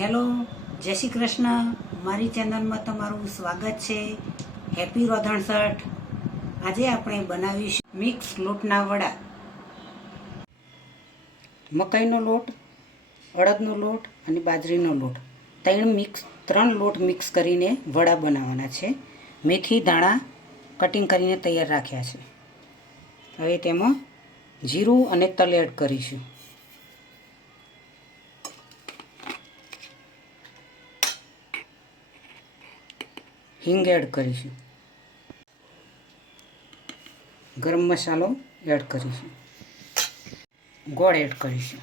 Hello, જય શ્રી કૃષ્ણ. મારી ચેનલમાં તમારું સ્વાગત છે. હેપી રોધણસઠ. આજે આપણે બનાવીશું મિક્સ લોટના વડા. મકાઈનો લોટ, અડદનો લોટ અને બાજરીનો લોટ. ત્રણ મિક્સ, ત્રણ લોટ મિક્સ કરીને વડા બનાવવાના છે. મેથી દાણા કટિંગ કરીને તૈયાર રાખ્યા છે. હવે તેમાં જીરું અને તલ એડ કરીશું. હિંગ એડ કરીશું. ગરમ મસાલો એડ કરીશું. ગોળ એડ કરીશું.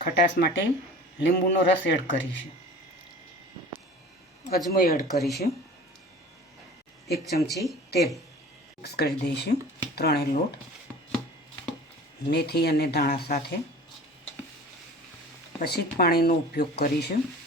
ખટાશ માટે લીંબુનો રસ એડ કરીશું. અજમો એડ કરીશું. એક ચમચી તેલ મિક્સ કરી દઈશું. ત્રણેય લોટ. મેથી અને દાણા સાથે. પછી પાણીનો ઉપયોગ કરીશું.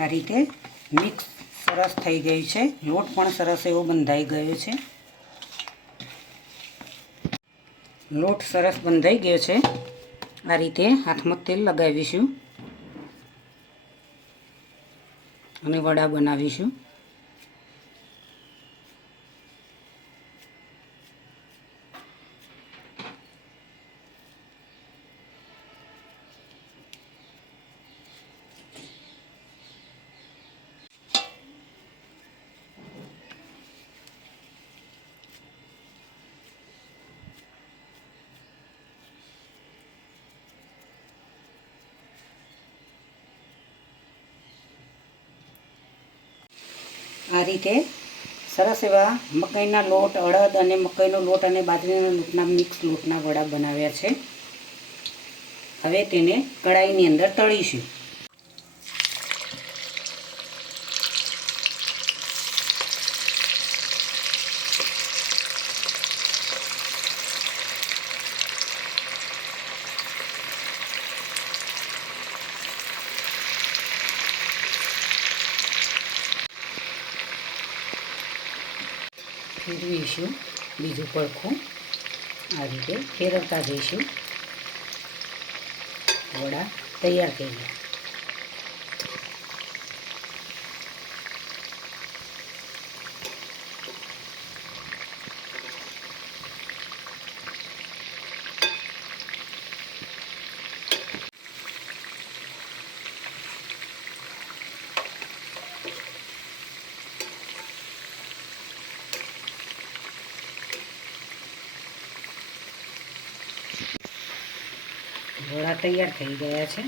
આ રીતે મિક્સ સરસ થઈ ગયું છે. લોટ પણ સરસ એવો બંધાઈ ગયો છે. લોટ સરસ બંધાઈ ગયો છે. આ રીતે હાથમાં તેલ લગાવીશું. અને વડા બનાવીશું. આ રીતે સરસ એવા મકાઈના લોટ, અડદ અને મકાઈનો લોટ અને બાજરીના લોટના મિક્સ લોટના વડા બનાવ્યા છે. હવે તેને કડાઈની અંદર તળીશું. ફેરવીશું બીજું પડખું આ રીતે ફેરવતા જઈશું. વડા તૈયાર થઈ ગયા. વડા તૈયાર થઈ ગયા છે.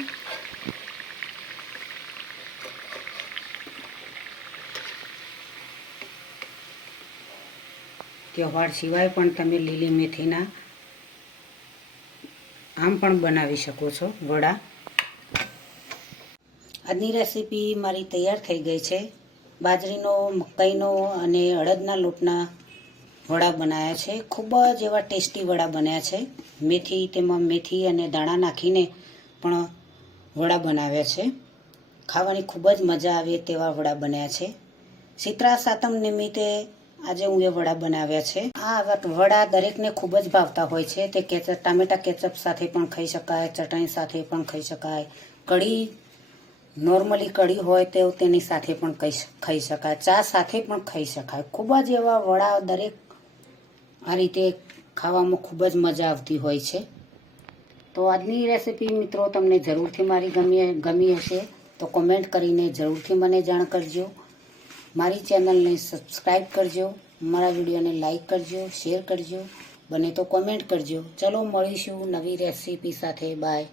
તહેવાર સિવાય પણ તમે લીલી મેથીના આમ પણ બનાવી શકો છો વડા. આજની રેસીપી મારી તૈયાર થઈ ગઈ છે. બાજરીનો, મકાઈનો અને અડદના લોટના વડા બનાવ્યા છે. ખૂબ જ એવા ટેસ્ટી વડા બન્યા છે. મેથી તેમાં મેથી અને દાણા નાખીને પણ વડા બનાવ્યા છે. ખાવાની ખૂબ જ મજા આવે તેવા વડા બન્યા છે. શીતળા સાતમ નિમિત્તે આજે હું એ વડા બનાવ્યા છે. આ વડા દરેકને ખૂબ જ ભાવતા હોય છે. તે કેચપ ટામેટા કેચપ સાથે પણ ખાઈ શકાય, ચટણી સાથે પણ ખાઈ શકાય. કઢી, નોર્મલી કઢી હોય તો તેની સાથે પણ ખાઈ શકાય. ચા સાથે પણ ખાઈ શકાય. ખૂબ જ એવા વડા દરેક આ રીતે ખાવામાં ખૂબ જ મજા આવતી હોય છે. તો આજની રેસીપી મિત્રો તમને જરૂરથી મારી ગમી ગમી હશે તો કોમેન્ટ કરીને જરૂરથી મને જાણ કરજો. મારી ચેનલને સબસ્ક્રાઈબ કરજો, મારા વિડીયોને લાઇક કરજો શેર કરજો, બને તો કોમેન્ટ કરજો. ચલો મળીશું નવી રેસીપી સાથે. બાય